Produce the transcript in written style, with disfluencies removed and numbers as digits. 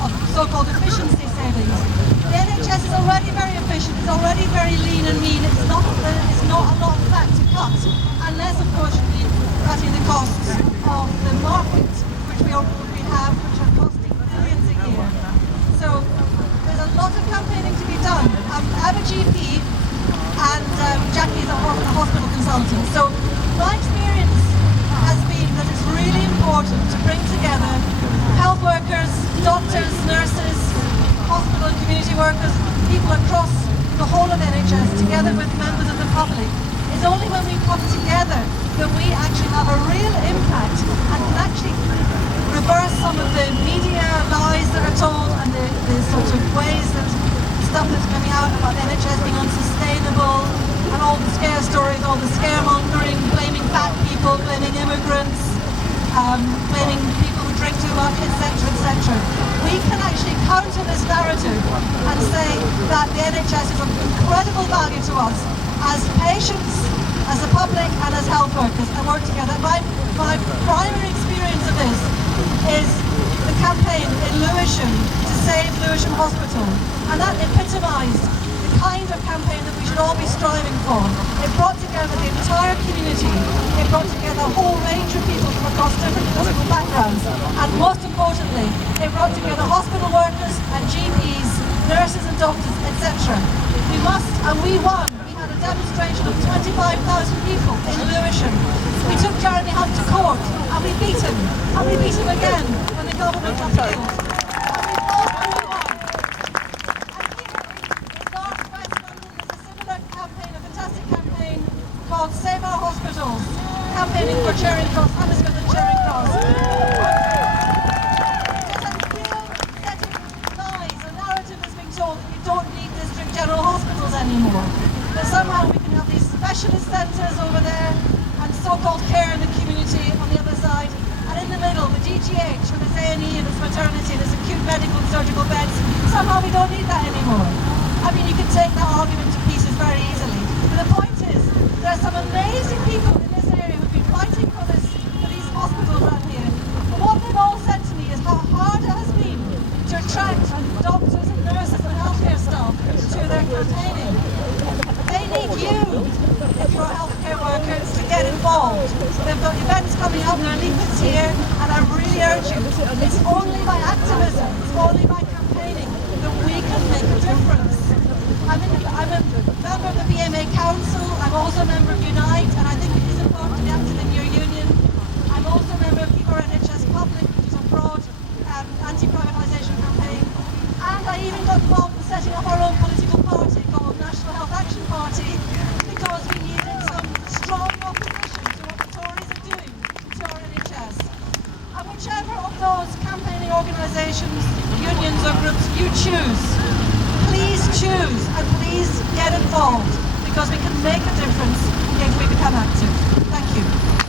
of so-called efficiency savings. The NHS is already very efficient, it's already very lean and mean, it's not a lot of fat to cut, unless of course you're cutting the costs of the market, which we have, which are costing billions a year. So there's a lot of campaigning to be done. I'm a GP and Jackie is a hospital consultant. So my experience has been that it's really important to bring together health workers, doctors, nurses, hospital and community workers, people across the whole of NHS, together with members of the public. It's only when we come together that we actually have a real impact and can actually reverse some of the media lies that are told and the sort of ways that stuff that's coming out about the NHS being unsustainable and all the scare stories, all the scaremongering, blaming fat people, blaming immigrants, blaming people who drink too much, etc., etc. We can actually counter this narrative and say that the NHS is of incredible value to us as patients, as the public, and as health workers, and work together. My primary experience of this is the campaign in Lewisham to save Lewisham Hospital, and that epitomised the kind of campaign that we should all be striving for. It brought together the entire community, it brought together a whole range of people from across different political backgrounds, and most importantly, it brought together hospital workers and GPs, nurses and doctors, etc. We must, and we won. We had a demonstration of 25,000 people in Lewisham. We took Jeremy Hunt to court, and we beat him, and we beat him again when the government appealed. Called Save Our Hospitals, campaigning for Charing Cross, Hammersmith and Charing Cross. There's a real set of lies, a narrative that's being told that you don't need district general hospitals anymore. That somehow we can have these specialist centres over there and so-called care in the community on the other side. And in the middle, the DGH with its A&E and its maternity and its acute medical and surgical beds, somehow we don't need that anymore. I mean, you can take that argument to pieces very easily. But the point is, there are some amazing people in this area who've been fighting for these hospitals around here. And what they've all said to me is how hard it has been to attract doctors and nurses and healthcare staff to their campaigning. They need you, if you're healthcare workers, to get involved. They've got events coming up, there are leaflets here, and I really urge you, it's only by activism, it's only by campaigning that we can make a difference. I'm a member of the BMA Council, I'm also a member of Unite, and I think it is important to be active in your union. I'm also a member of Keep Our NHS Public, which is a broad anti-privatisation campaign. And I even got involved in setting up our own political party called National Health Action Party, because we needed some strong opposition to what the Tories are doing to our NHS. And whichever of those campaigning organisations, unions or groups you choose, please choose and please get involved, because we can make a difference if we become active. Thank you.